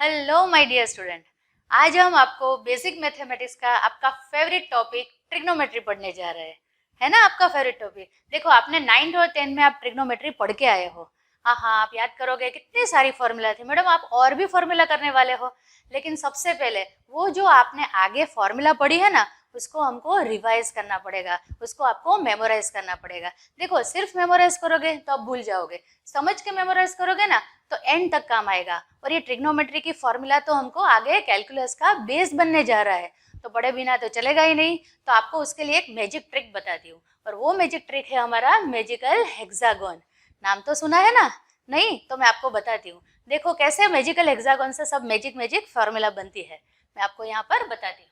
Hello my dear student. आज हम आपको बेसिक मैथमेटिक्स का आपका फेवरेट टॉपिक ट्रिग्नोमेट्री पढ़ने जा रहे हैं। है ना आपका फेवरेट टॉपिक। देखो आपने 9th और 10th में आप ट्रिग्नोमेट्री पढ़ के आए हो। हाँ हाँ, आप याद करोगे कितनी सारी फॉर्मूला थी। मैडम आप और भी फॉर्मूला करने वाले हो, लेकिन सबसे पहले वो जो आपने आगे फॉर्मूला पढ़ी है ना, उसको हमको रिवाइज करना पड़ेगा, उसको आपको मेमोराइज करना पड़ेगा। देखो सिर्फ मेमोराइज करोगे तो आप भूल जाओगे, समझ के मेमोराइज करोगे ना तो एंड तक काम आएगा। और ये ट्रिग्नोमेट्री की फॉर्मूला तो हमको आगे कैलकुलस का बेस बनने जा रहा है, तो पढ़े बिना तो चलेगा ही नहीं। तो आपको उसके लिए एक मैजिक ट्रिक बताती हूँ, और वो मैजिक ट्रिक है हमारा मैजिकल हेक्सागोन। नाम तो सुना है ना? नहीं तो मैं आपको बताती हूँ। देखो कैसे मैजिकल हेक्सागोन से सब मैजिक मैजिक फॉर्मूला बनती है, मैं आपको यहाँ पर बताती हूँ।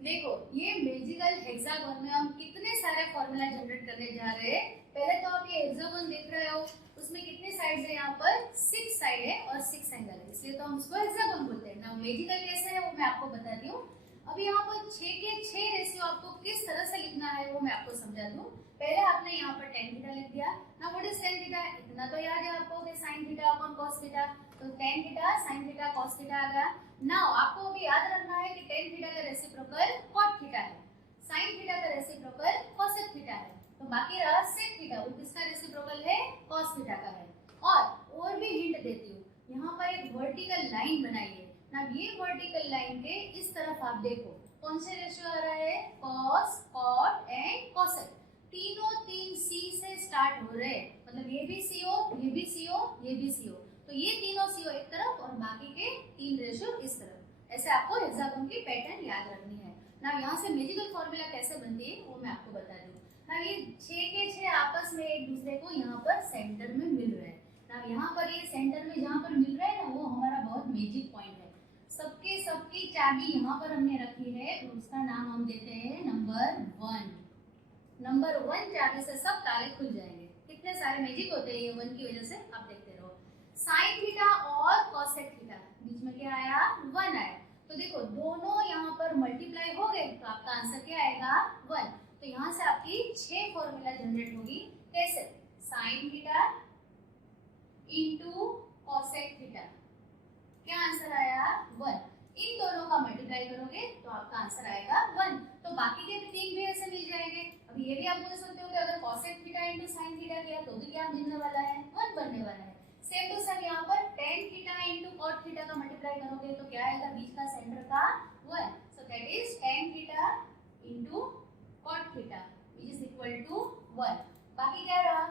देखो ये मैजिकल हेक्सागोन में हम कितने सारे फॉर्मूला जनरेट करने जा रहे हैं। पहले तो आप ये हेक्सागोन देख रहे हो, उसमें कितने साइड्स है? यहाँ पर 6 साइड है और 6 एंगल है, इसलिए तो हम उसको हेक्सागोन बोलते हैं ना। मैजिकल कैसे है वो मैं आपको बताती हूँ। अभी यहाँ पर 6 के 6 रेशियो आपको किस तरह से लिखना है वो मैं आपको समझा दूँ। पहले आपने यहाँ पर tan थीटा लिख दिया ना। What is tan theta? इतना तो याद है आपको कि sin theta upon cos theta, तो tan theta sin theta cos theta आ गया। नाउ आपको अभी याद रखना है कि tan थीटा का रेसिप्रोकल cot थीटा है, sin थीटा का रेसिप्रोकल cosec थीटा है, तो बाकी रहा sec थीटा, वो किसका रेसिप्रोकल है? cos थीटा का है। और भी हिंट देती हूँ, यहाँ पर एक वर्टिकल लाइन बनाइए ना। ये वर्टिकल लाइन के इस तरफ आप देखो कौन से रेशियो आ रहा है? cos, cot and cosec। तीनों तीन सी से स्टार्ट हो रहे हैं, मतलब ये भी CO, ये भी CO, ये भी CO, तो ये तीनों CO एक तरफ और बाकी के तीन रेशियो इस तरफ। ऐसे आपको हेक्सागोन की पैटर्न याद रखनी है ना। यहाँ से मैजिकल फॉर्मूला कैसे बनती है वो मैं आपको बता दूँ ना। ये 6 के 6 आपस में एक दूसरे को यहाँ पर सेंटर में मिल रहे हैं ना। यहाँ पर ये सेंटर में जहाँ पर मिल रहा है ना, वो हमारा बहुत मैजिक पॉइंट है। सबकी चाबी यहाँ पर हमने रखी है, उसका नाम हम देते हैं नंबर 1। नंबर 1 चाबी से सब ताले खुल जाएंगे। कितने सारे मैजिक होते हैं ये 1 की वजह से, आप देखते रहो। साइन थीटा और cosec थीटा, बीच में क्या आया? 1 आया। तो देखो दोनों यहाँ पर मल्टीप्लाई हो गए, तो आपका आंसर क्या आएगा? 1। तो यहाँ से आपकी 6 फॉर्मूला जनरेट होगी। कैसे? Sine theta into cosec theta, क्या आंसर आया? 1। इन दोनों का मल्टीप्लाई करोगे तो आपका आंसर आएगा 1। तो बाकी के तीन भी ऐसे मिल जाएंगे। अब ये भी आप बोल सकते हो कि अगर cosec theta into sin theta किया तो भी क्या मिलने वाला है? 1 बनने वाला है। सेम टू सेम यहाँ पर tan theta into cot theta का मल्टीप्लाई करोगे तो क्या आएगा? बीच का सेंटर का 1, so that is tan theta into cot theta which is equal to 1। बाकी क्या रहा?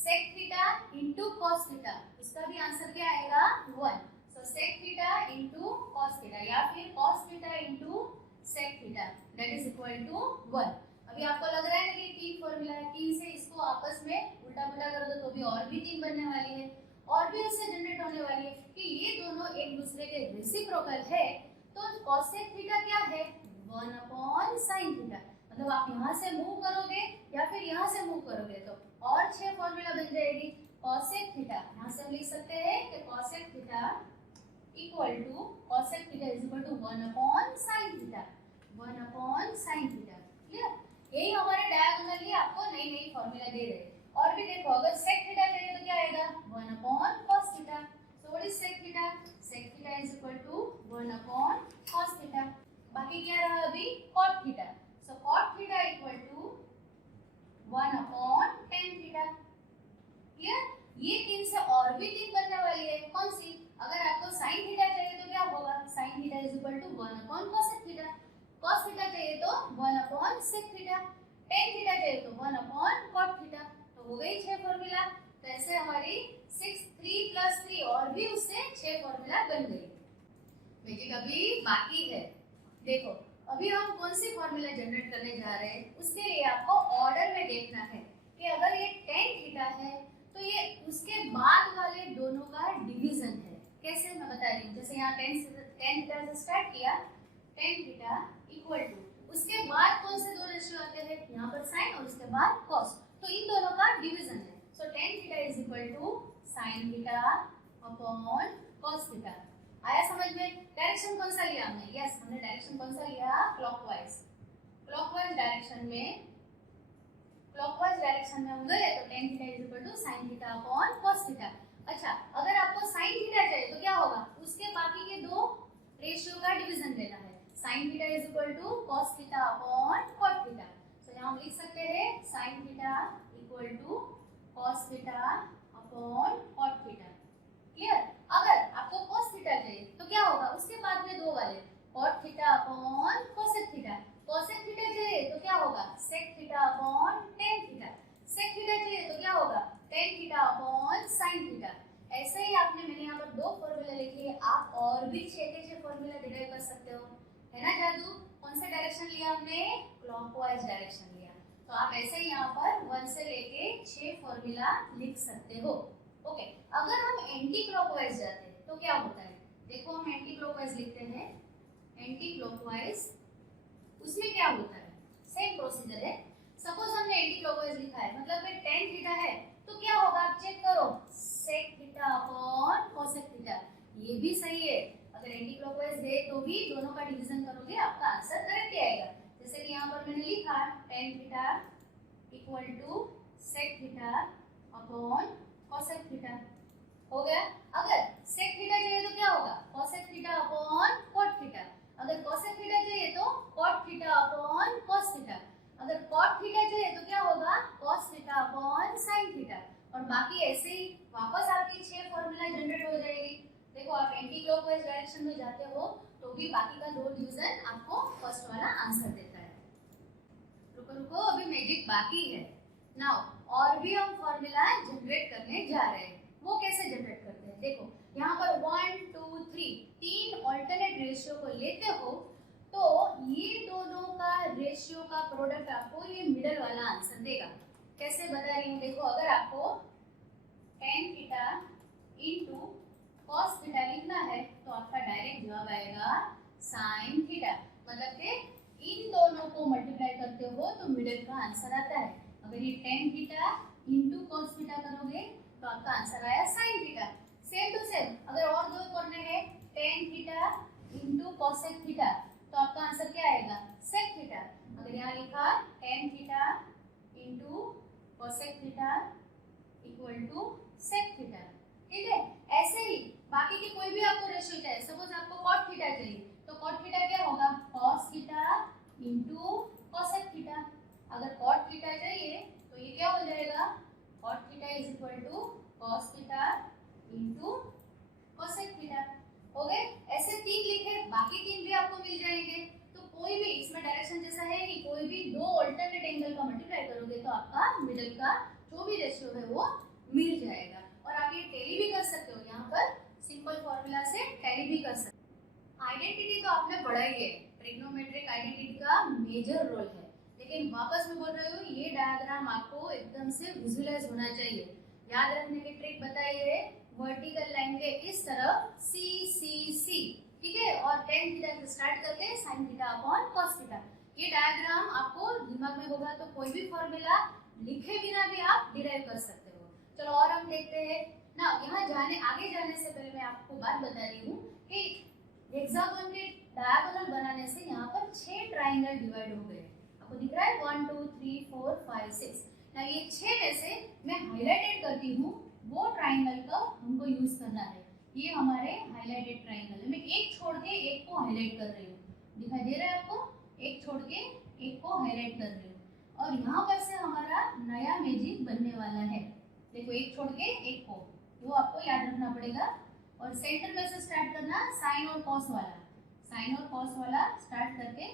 sec theta into cos theta, इसका भी आंसर क्या आएगा? 1। So sec theta into cos theta या फिर cos theta into sec theta that is equal to 1। अभी आपको लग रहा है ना कि तीन फॉर्मूला है, तीन से इसको आपस में उल्टा पुल्टा कर दो तो भी और भी तीन बनने वाली है, और भी उससे जनरेट होने वाली है कि ये दोनों एक दूसरे के रेसिप्रोकल है। तो cosec theta क्या है? 1 upon sin theta। मतलब आप यहाँ से मूव करोगे या फिर यहाँ से मूव करोगे तो और 6 फॉर्मूला बन जाएगी। cosec theta यहाँ से हम लिख सकते हैं कि cosec theta equal to cosec theta is equal to 1 upon sin theta, 1 upon sin theta. Clear? यही हमारे डायगोनली आपको नई नई फॉर्मूला दे रहे हैं। और भी देखो, अगर sec थीटा चाहिए तो क्या आएगा? 1 upon cos theta. So what is sec theta? sec theta is equal to 1 upon cos theta. बाकी क्या रहा अभी? cot theta. So cot theta equal to 1 upon tan theta. Clear? ये तीन से और भी तीन बनने वाली है। कौन सी? अगर आपको sin थीटा चाहिए तो क्या होगा? sin theta is equal to 1 upon cosec theta. cos theta चाहिए तो 1 upon sec theta. tan theta चाहिए तो 1 अपॉन cot थीटा। तो हो गई 6 फॉर्मूला। तो ऐसे हमारी 6 3 प्लस 3 और भी उससे 6 फॉर्मूला बन गई। मैजिक अभी बाकी है। देखो अभी हम कौन सी फॉर्मूला जनरेट करने जा रहे हैं, उसके लिए आपको ऑर्डर में देखना है कि अगर ये tan थीटा है तो ये उसके बाद वाले दोनों का डिवीजन है। कैसे मैं बता रही हूँ। जैसे यहाँ tan थीटा से स्टार्ट किया, tan थीटा इक्वल टू उसके बाद कौन से दो रेशियो आते हैं? यहाँ पर sin और उसके बाद cos, तो इन दोनों का डिवीजन है। So tan theta is equal to sin theta upon cos theta. आया समझ में? डायरेक्शन कौन सा लिया हमने? यस, हमने डायरेक्शन कौन सा लिया? क्लॉकवाइज। क्लॉकवाइज डायरेक्शन में हम गए तो tan theta is equal to sin theta upon cos theta. अच्छा, अगर आपको sin थीटा चाहिए तो क्या होगा? उसके बाकी के रेशियो का डिवीजन लेना है। Sine theta is equal to cos theta upon cot theta. तो यहाँ हम लिख सकते हैं sine theta equal to cos theta upon cot theta. Clear? अगर आपको cos थीटा चाहिए तो क्या होगा, उसके बाद में दो वाले cot theta upon cosec theta. cosec theta चाहिए तो क्या होगा, sec theta upon tan theta. sec theta चाहिए तो क्या होगा, tan theta upon sin theta. ऐसे ही मैंने यहाँ पर दो फॉर्मूला लिखे, आप और भी 6 के 6 फॉर्मूला डिराइव कर सकते हो, है ना जादू। कौन सा डायरेक्शन लिया हमने, क्लॉकवाइज डायरेक्शन लिया। तो आप ऐसे ही यहाँ पर 1 से लेके 6 फॉर्मूला लिख सकते हो। ओके, अगर हम एंटी क्लॉकवाइज जाते हैं तो क्या होता है, देखो हम एंटी क्लॉकवाइज लिखते हैं, एंटी क्लॉकवाइज उसमें क्या होता है, सेम प्रोसीजर है। सपोज हमने एंटी क्लॉकवाइज लिखा है, मतलब में tan थीटा है, तो क्या होगा आप चेक करो, sec theta upon cosec theta. ये भी सही है, अगर एंटी क्लॉकवाइज है तो भी दोनों का डिवीजन करोगे आपका आंसर करेक्ट ही आएगा। जैसे कि यहाँ पर मैंने लिखा tan theta equal to sec theta upon cosec theta, हो गया। अगर sec थीटा चाहिए तो क्या होगा, cosec theta upon cot theta. अगर cosec थीटा चाहिए तो cot theta upon cos theta. अगर cot थीटा चाहिए तो क्या होगा, cos theta upon sin theta. और बाकी ऐसे ही वापस आपकी 6 फॉर्मूला जनरेट हो जाएगी। देखो आप एंटी क्लॉकवाइज डायरेक्शन में जाते हो तो भी बाकी का दो डिवीजन आपको फर्स्ट वाला आंसर देता है। रुको रुको, अभी मैजिक बाकी है। नाउ और भी हम फॉर्मूला जनरेट करने जा रहे हैं। वो कैसे जनरेट करते हैं, देखो यहाँ पर 1 2 3 तीन ऑल्टरनेट रेशियो को लेते हो तो ये दोनों का रेशियो का प्रोडक्ट आपको ये मिडल वाला आंसर देगा। कैसे बता रही हूँ, देखो अगर आपको tan theta into cos theta लिखना है तो आपका डायरेक्ट जवाब आएगा sin थीटा। मतलब कि इन दोनों को मल्टीप्लाई करते हो तो मिडल का आंसर आता है। अगर ये tan theta into cos theta करोगे तो आपका आंसर आया sin theta. Same to same अगर और दो करने हैं, tan theta into cosec theta, तो आपका आंसर क्या आएगा, sec थीटा। अगर यहाँ लिखा tan theta into cosec theta equal to sec theta, ठीक है। ऐसे ही बाकी की कोई भी आपको रेशियो चाहिए, सपोज आपको cot थीटा चाहिए तो cot थीटा क्या होगा, cos theta into cosec theta. अगर cot थीटा चाहिए तो ये क्या हो जाएगा, cot theta is equal to cos theta into cosec theta. हो गए, ऐसे तीन लिखे, बाकी तीन भी आपको मिल जाएंगे। तो कोई भी इसमें डायरेक्शन जैसा है कि कोई भी दो ऑल्टरनेट एंगल का मल्टीप्लाई करोगे तो आपका मिडिल का जो भी रेशियो है वो मिल जाएगा। और आप ये टैली भी कर सकते हो, यहाँ पर सिंपल फॉर्मूला से टैली भी कर सकते हो। आइडेंटिटी तो आपने पढ़ा ही है, ट्रिग्नोमेट्रिक आइडेंटिटी का मेजर रोल है, लेकिन वापस मैं बोल रही हूँ ये डायग्राम आपको एकदम से विजुअलाइज होना चाहिए। याद रखने की ट्रिक बताई है, वर्टिकल लाइन के इस तरफ सी सी सी, ठीक है, और tan थीटा से स्टार्ट करके sin theta upon cos theta. ये डायग्राम आपको दिमाग में होगा तो कोई भी फॉर्मूला लिखे बिना भी आप डिराइव कर सकते हो। चलो और हम देखते हैं ना, यहाँ आगे जाने से पहले मैं आपको बात बता रही हूँ कि हेक्सागोन के डायगोनल बनाने से यहाँ पर 6 ट्राइंगल डिवाइड हो गए। आपको दिख रहा है 1 2 3 4 5 6। ना ये 6 में से मैं हाईलाइटेड करती हूँ वो ट्राइंगल का हमको यूज करना है। ये हमारे हाईलाइटेड ट्राइंगल है, मैं एक छोड़ के एक को हाईलाइट कर रही हूँ, दिखाई दे रहा है आपको, एक छोड़ के एक को हाईलाइट कर रही हूँ। और यहाँ पर से हमारा नया मैजिक बनने वाला है। देखो एक छोड़ के एक को, वो आपको याद रखना पड़ेगा। और सेंटर में से स्टार्ट करना साइन और कॉस वाला, साइन और कॉस वाला स्टार्ट करके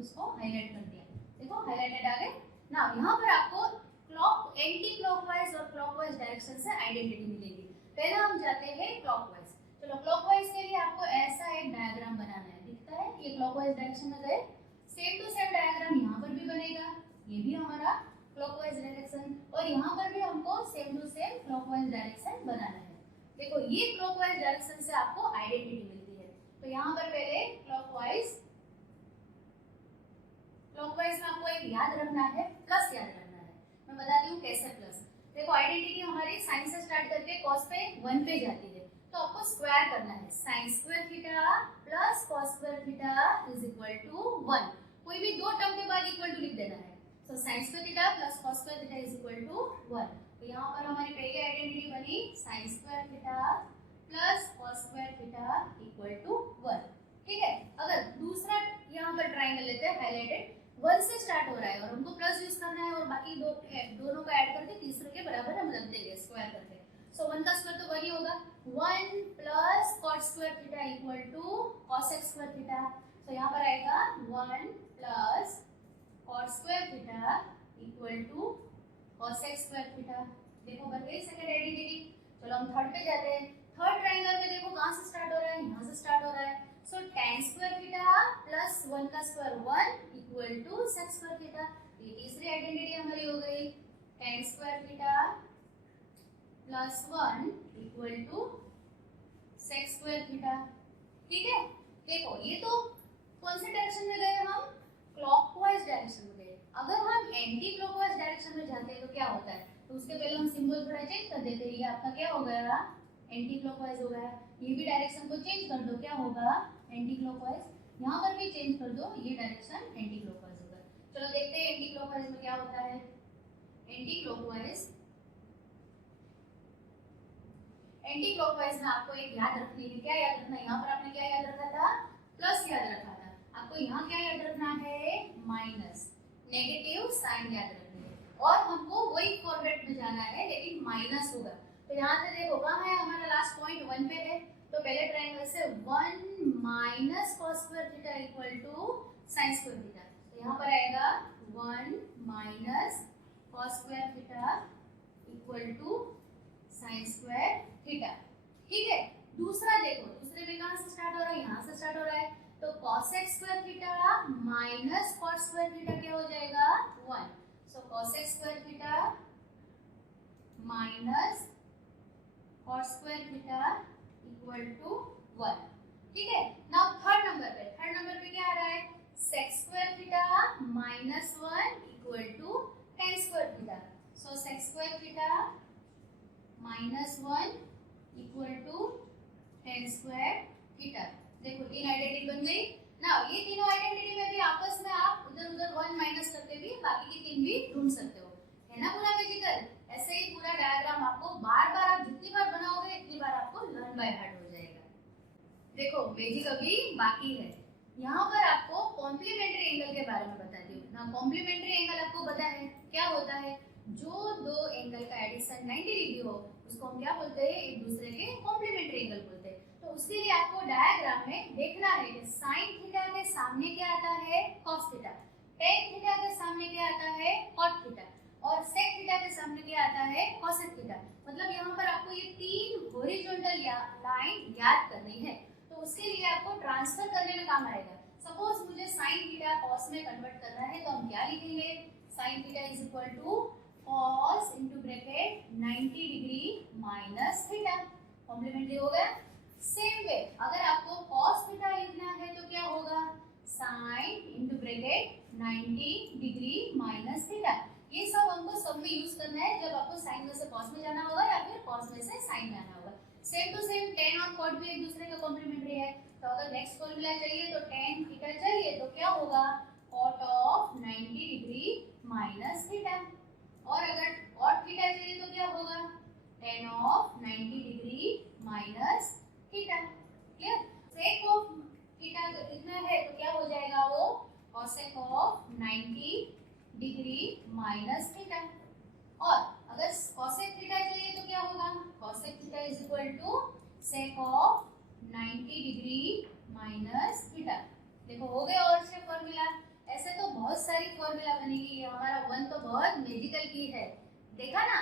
उसको हाईलाइट कर दिया। देखो हाईलाइटेड आ गए ना। यहाँ पर आपको क्लॉक एंटी क्लॉकवाइज और क्लॉकवाइज डायरेक्शन से आइडेंटिटी मिलेगी। पहले हम जाते हैं क्लॉकवाइज। चलो क्लॉकवाइज के लिए आपको ऐसा एक डायग्राम बनाना है, दिखता है ये क्लॉकवाइज डायरेक्शन में गए। सेम टू सेम डायग्राम यहाँ पर भी बनेगा, ये भी हमारा क्लॉकवाइज डायरेक्शन, और यहाँ पर भी हमको same to same clockwise direction बनाना है। देखो ये क्लॉकवाइज डायरेक्शन से आपको आइडेंटिटी मिलती है। तो यहाँ पर पहले क्लॉकवाइज में आपको एक याद रखना है, प्लस याद रखना है। मैं बताती हूँ कैसे प्लस। देखो आइडेंटिटी हमारी साइन से स्टार्ट करके कॉस पे 1 पे जाती है, तो आपको स्क्वायर करना है। Sine square theta plus cos square theta is equal to 1। कोई भी दो टर्म के बाद इक्वल टू लिख देना है। So sine square theta plus cos square theta is equal to 1। तो यहाँ पर हमारी पहली आइडेंटिटी बनी sine square theta plus cos square theta equal to 1, ठीक 1 से स्टार्ट हो रहा है और हमको प्लस यूज करना है और बाकी दोनों को ऐड करके तीसरे के बराबर हम रख देंगे स्क्वायर करके। सो 1 का स्क्वायर तो 1 ही होगा। 1 plus cot square theta equal to cos x square theta. तो यहाँ पर आएगा 1 plus cot square theta equal to cos x square theta. देखो बन गई सेकंड आइडेंटिटी। चलो हम थर्ड पे जाते हैं। थर्ड ट्रायंगल में देखो कहाँ से स्टार्ट हो रहा है, यहाँ से स्टार्ट हो रहा है। So tan square theta plus 1 का square 1 equal to sec square theta. ये तीसरी आइडेंटिटी हमारी हो गई। tan square theta plus 1 equal to sec square theta. ठीक है, देखो ये तो कौन से डायरेक्शन में गए हम, क्लॉकवाइज डायरेक्शन में गए। अगर हम एंटी क्लॉकवाइज डायरेक्शन में जाते हैं तो क्या होता है, तो उसके पहले हम सिंबल थोड़ा चेंज कर देते हैं। ये आपका क्या हो गया, एंटी क्लॉकवाइज हो गया। ये भी डायरेक्शन को चेंज कर दो, क्या होगा, एंटी क्लॉकवाइज। यहाँ पर भी चेंज कर दो, ये डायरेक्शन एंटी क्लॉकवाइज होगा। चलो देखते हैं एंटी क्लॉकवाइज में क्या होता है। एंटी क्लॉकवाइज में आपको एक याद रखनी है। क्या याद रखना है, यहाँ पर आपने क्या याद रखा था, प्लस याद रखा था। आपको यहाँ क्या याद रखना है, माइनस, नेगेटिव साइन याद रखना है। और हमको वही फॉर्मेट में जाना है लेकिन माइनस होगा। तो यहाँ से देखो कहाँ है हमारा लास्ट पॉइंट, 1 पे है। तो पहले ट्रायंगल से 1 minus cos square theta equal to sin square theta. तो यहाँ पर आएगा 1 minus cos square theta equal to sin square theta. ठीक है, दूसरा देखो, दूसरे में कहाँ से स्टार्ट हो रहा है, यहाँ से स्टार्ट हो रहा है। तो cos x square theta minus cot square theta क्या हो जाएगा, 1। So cos x square theta minus cot square theta equal to 1। ठीक है, नाउ थर्ड नंबर पे क्या आ रहा है, sec square theta minus 1 equal to tan square theta. So sec square theta minus 1 equal to tan square theta. देखो तीन identity बन गई ना। ये तीनों आइडेंटिटी में भी आपस में आप उधर उधर 1 माइनस करके भी बाकी की तीन भी ढूंढ सकते हो, है ना पूरा मैजिकल। ऐसे ही पूरा डायग्राम आपको बार बार आप जितनी बार बनाओगे इतनी बार आपको लर्न बाय हार्ट हो जाएगा। देखो मैजिक अभी बाकी है। यहाँ पर आपको कॉम्प्लीमेंट्री एंगल के बारे में बताती हूँ ना। कॉम्प्लीमेंट्री एंगल आपको पता है क्या होता है, जो दो एंगल का एडिशन 90 डिग्री हो उसको हम क्या बोलते हैं, एक दूसरे के कॉम्प्लीमेंट्री एंगल बोलते हैं। तो उसके लिए आपको डायग्राम में देखना है कि साइन थीटा के सामने क्या आता है, कॉस थीटा, टेन थीटा के सामने क्या आता है, कॉट थीटा, और सेक थीटा के सामने क्या आता है, कोसेक थीटा। मतलब यहाँ पर आपको ये तीन हॉरिजॉन्टल लाइन याद करनी है। तो उसके लिए आपको ट्रांसफर करने में काम आएगा। सपोज मुझे साइन थीटा कॉस में कन्वर्ट करना है तो हम क्या लिखेंगे, sine theta is equal to cos into bracket 90 degree minus theta. Complementary हो गया। सेम वे अगर आपको cos थीटा लिखना है तो क्या होगा, sine into bracket 90 degree minus theta. ये सब हमको सब में यूज करना है जब आपको साइन में से cos में जाना होगा या फिर cos में से साइन में आना होगा। सेम टू सेम tan और cot भी एक दूसरे का कॉम्प्लीमेंट्री है। तो अगर नेक्स्ट फॉर्मूला चाहिए तो tan थीटा चाहिए तो क्या होगा, cot of 90 degree minus theta. और अगर cot थीटा चाहिए तो क्या होगा, tan of 90 degree minus theta. Clear. Sec of theta इतना है तो क्या हो जाएगा वो, cosec of 90 degree minus theta. और अगर cosec थीटा चाहिए तो क्या होगा, cosec theta is equal to sec of 90 degree minus theta. देखो हो गए और से फॉर्मूला। ऐसे तो बहुत सारी फॉर्मूला बनेगी। हमारा 1 तो बहुत मैजिकल की है, देखा ना।